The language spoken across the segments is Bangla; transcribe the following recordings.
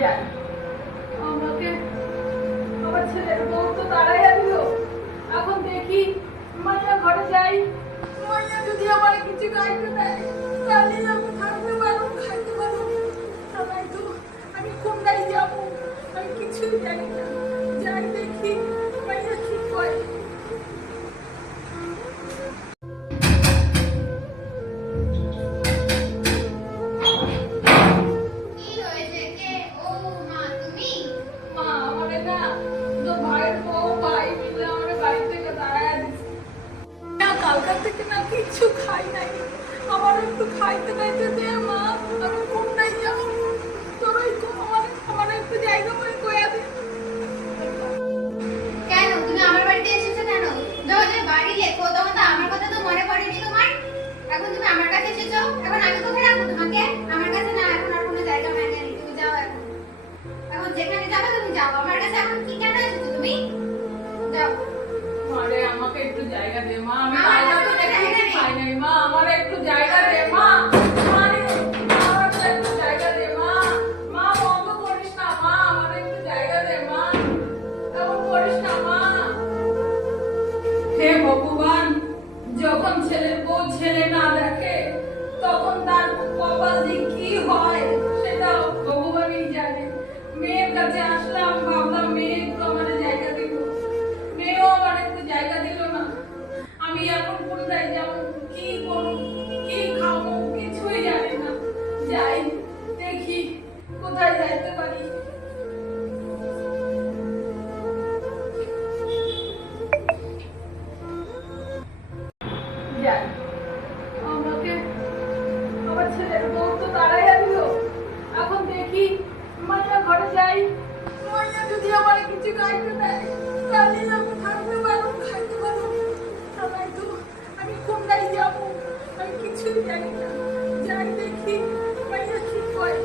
যাই আমাকে আমার ছেলের বউ তো তাড়াইয়া দিল। এখন দেখি মাইয়া ঘরে যাই, মাইয়া যদি আমার কিছু খাইতে দেয় তাহলে আমি থাকতে পারবো, খাইতে পারবো, তাই তো আমি কোনটাই যাবো আমি কিছুই জানি না। যাই দেখি মাইয়া কি করে। মা আমারে না তো ভাইয়ের বউ ভাই মিলে আমার বাড়ি থেকে তাড়াইয়া দিছে। না কালকার থেকে না কিছু খাই নাই, আমার একটু খাইতে খাইতে দে মা, আমি কোনটাই যাবো তোরাই আমার একটু জায়গা করে কয়া দে। কেন তুমি আমার বাড়িতে এসেছো কেন? যখন তুমি বাড়ি লেখো তখন তো আমার কথা তো মনে পড়েনি তোমার। এখন তুমি আমার কাছে এসেছো, এখন আমি কোথায় রাখবো তোমাকে? আমার কাছে না, এখন আর কোনো জায়গা নাই, তুমি যাও এখন। এখন যেখানে যাবে তুমি যাও, আমার কাছে এখন কি কেন এসেছো তুমি? যাও। মারে আমাকে একটু জায়গা দে মা, আমি আমার কালকা কাছে থেকে কোনো জায়গা কিছু নেই। খাই নাই মা, আমার একটু জায়গা দে মা। মারে আমাকে একটু জায়গা দে মা, মা বন্ধ করিস না মা, আমার একটু জায়গা দে মা, এমন করিস না মা। হে ভগবান, যখন ছেলের বউ ছেলে না দেখে তখন তার কপাল যে কি হয় সেটা ভগবানই জানে। মেয়ের কাছে আসলাম, ভাবলাম মেয়ে একটু আমার জায়গা দিল, মেয়েও আমার একটু জায়গা দিল না। আমি এখন কোথায় যাবো, কি করবো, কি খাবো কিছুই জানি না। যাই দেখি কোথায় যাইতে পারি। যাই আমাকে আমার ছেলের বউ তো তাড়াইয়া দিল। এখন দেখি মাইয়া ঘরে যাই, মাইয়া যদি আমার কিছু খাইতে দেয় তাহলে আমি থাকতে পারবো, খাইতে পারবো, তাই তো আমি কোনটাই যাবো আমি কিছুই জানি না। যাই দেখি মাইয়া কি করে।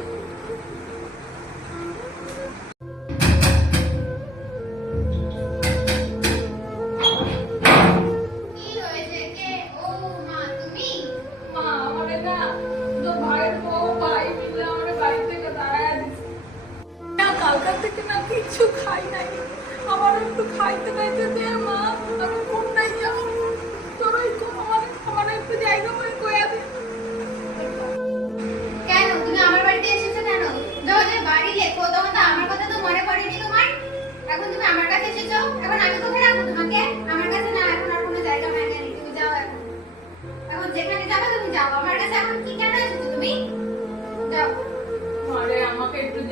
কি হয়েছে কে? ও মা তুমি? মা আমারে না তো ভাইয়ের বউ ভাই মিলে আমার বাড়ি থেকে তাড়াইয়া দিছে। না কালকার থেকে না কিছু খাই নাই, আমার একটু খাইতে খাইতে দে মা, আমি কোনটাই যাবো তোরাই আমার একটু জায়গা করে কয়া দে। কেন তুমি আমার বাড়িতে এসেছো কেন? যখন তুমি বাড়ি লেখো তখন তো আমার কথা তো মনে পড়েনি তোমার। এখন তুমি আমার কাছে এসেছো, এখন আমি কোথায় রাখবো তোমাকে? আমার কাছে না, এখন আর কোনো জায়গা নাই, তুমি যাও এখন। এখন যেখানে যাবে তুমি যাও, আমার কাছে এখন কি